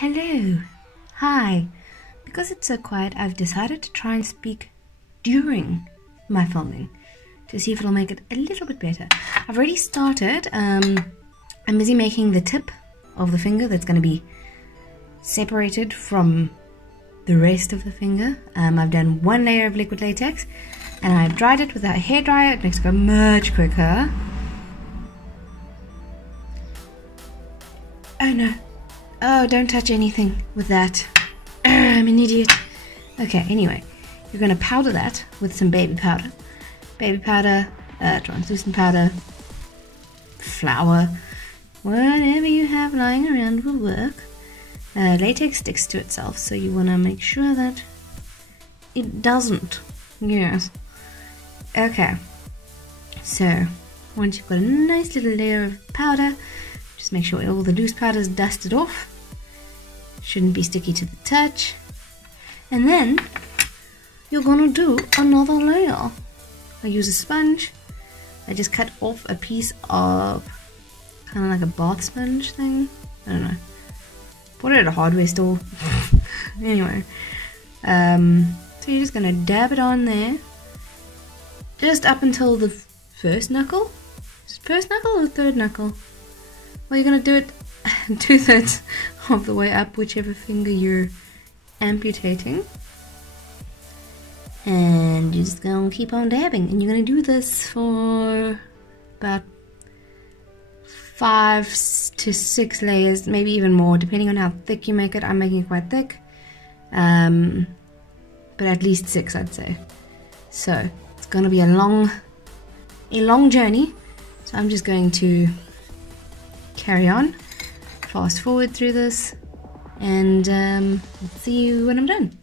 Hello. Hi. Because it's so quiet, I've decided to try and speak during my filming to see if it'll make it a little bit better. I've already started. I'm busy making the tip of the finger that's going to be separated from the rest of the finger. I've done one layer of liquid latex and I've dried it with a hairdryer. It makes it go much quicker. Oh no. Oh, don't touch anything with that. I'm an idiot. Okay, anyway, you're going to powder that with some baby powder. Baby powder, translucent powder, flour, whatever you have lying around will work. Latex sticks to itself, so you want to make sure that it doesn't. Yes. Okay. So, once you've got a nice little layer of powder, just make sure all the loose powder is dusted off. Shouldn't be sticky to the touch. And then you're gonna do another layer. I use a sponge. I just cut off a piece of kind of like a bath sponge thing. I don't know. Bought it at a hardware store. Anyway, so you're just gonna dab it on there, just up until the first knuckle. First knuckle or third knuckle? Well, you're gonna do it 2/3 of the way up, whichever finger you're amputating. And you're just gonna keep on dabbing, and you're gonna do this for about 5 to 6 layers, maybe even more, depending on how thick you make it. I'm making it quite thick, but at least 6, I'd say. So it's gonna be a long journey. So I'm just going to carry on, fast forward through this, and let's see you when I'm done.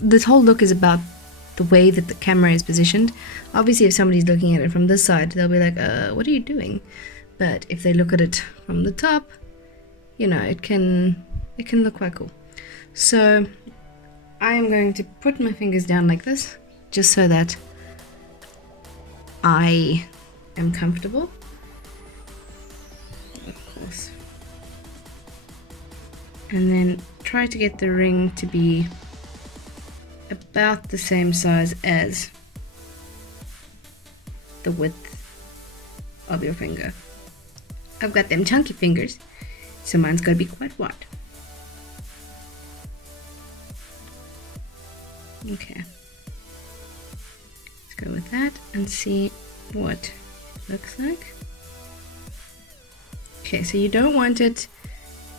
This whole look is about the way that the camera is positioned. Obviously, if somebody's looking at it from this side, they'll be like, what are you doing? But if they look at it from the top, you know, it can look quite cool. So I am going to put my fingers down like this, just so that I am comfortable. Of course. And then try to get the ring to be about the same size as the width of your finger. I've got them chunky fingers, so mine's gotta be quite wide. Okay. Let's go with that and see what it looks like. Okay, so you don't want it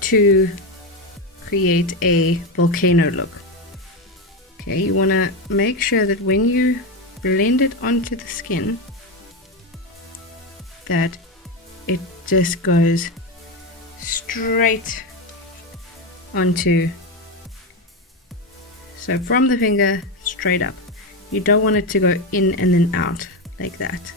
to create a volcano look. Okay, you want to make sure that when you blend it onto the skin, that it just goes straight onto, so from the finger straight up. You don't want it to go in and then out like that.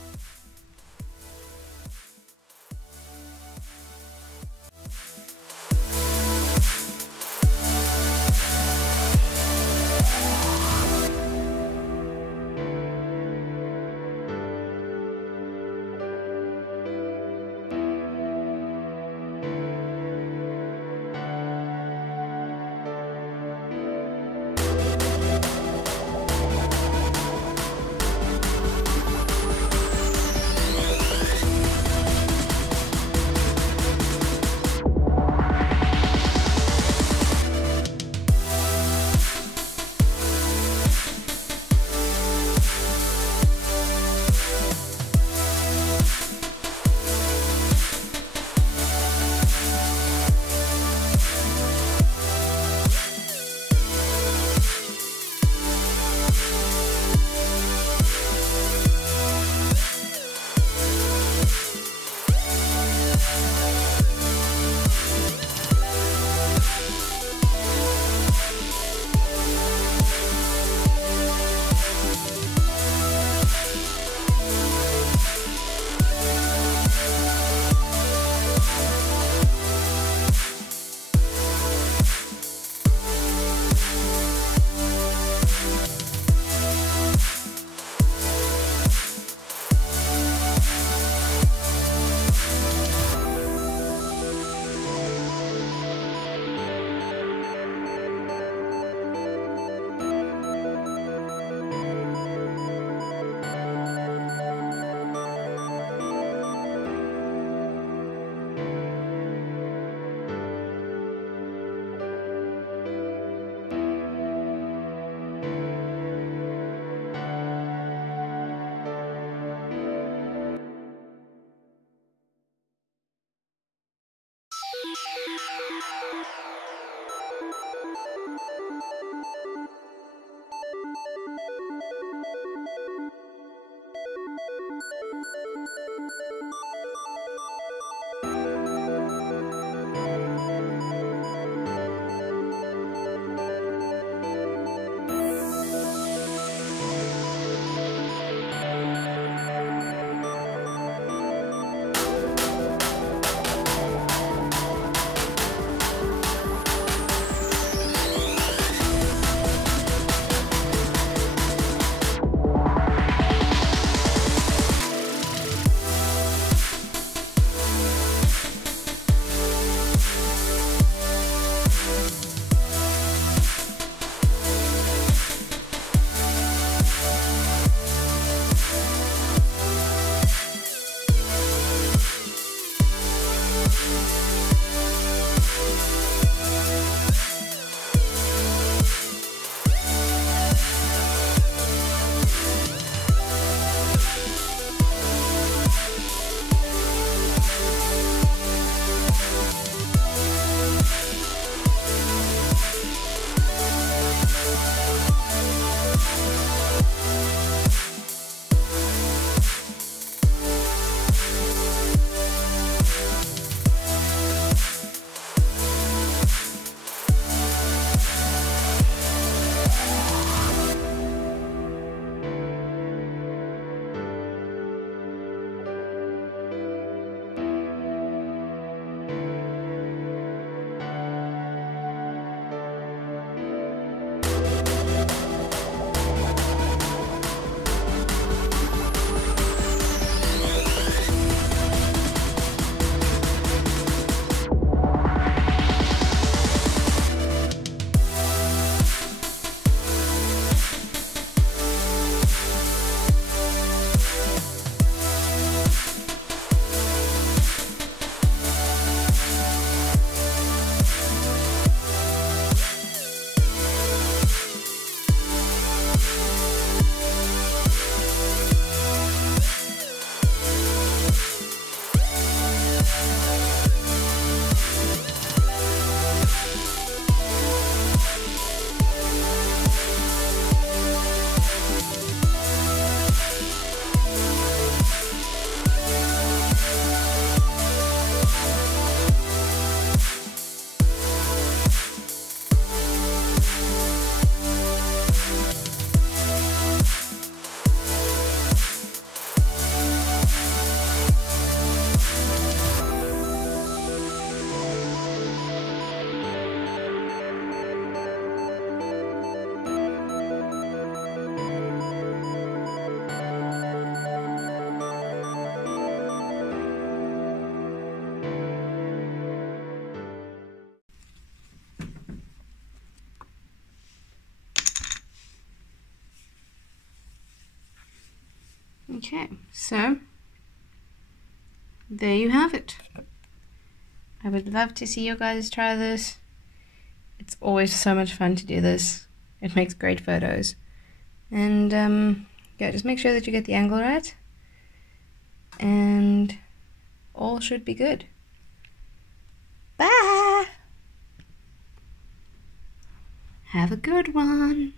Okay, so there you have it. I would love to see you guys try this. It's always so much fun to do this. It makes great photos. And yeah, just make sure that you get the angle right. And all should be good. Bye! Have a good one.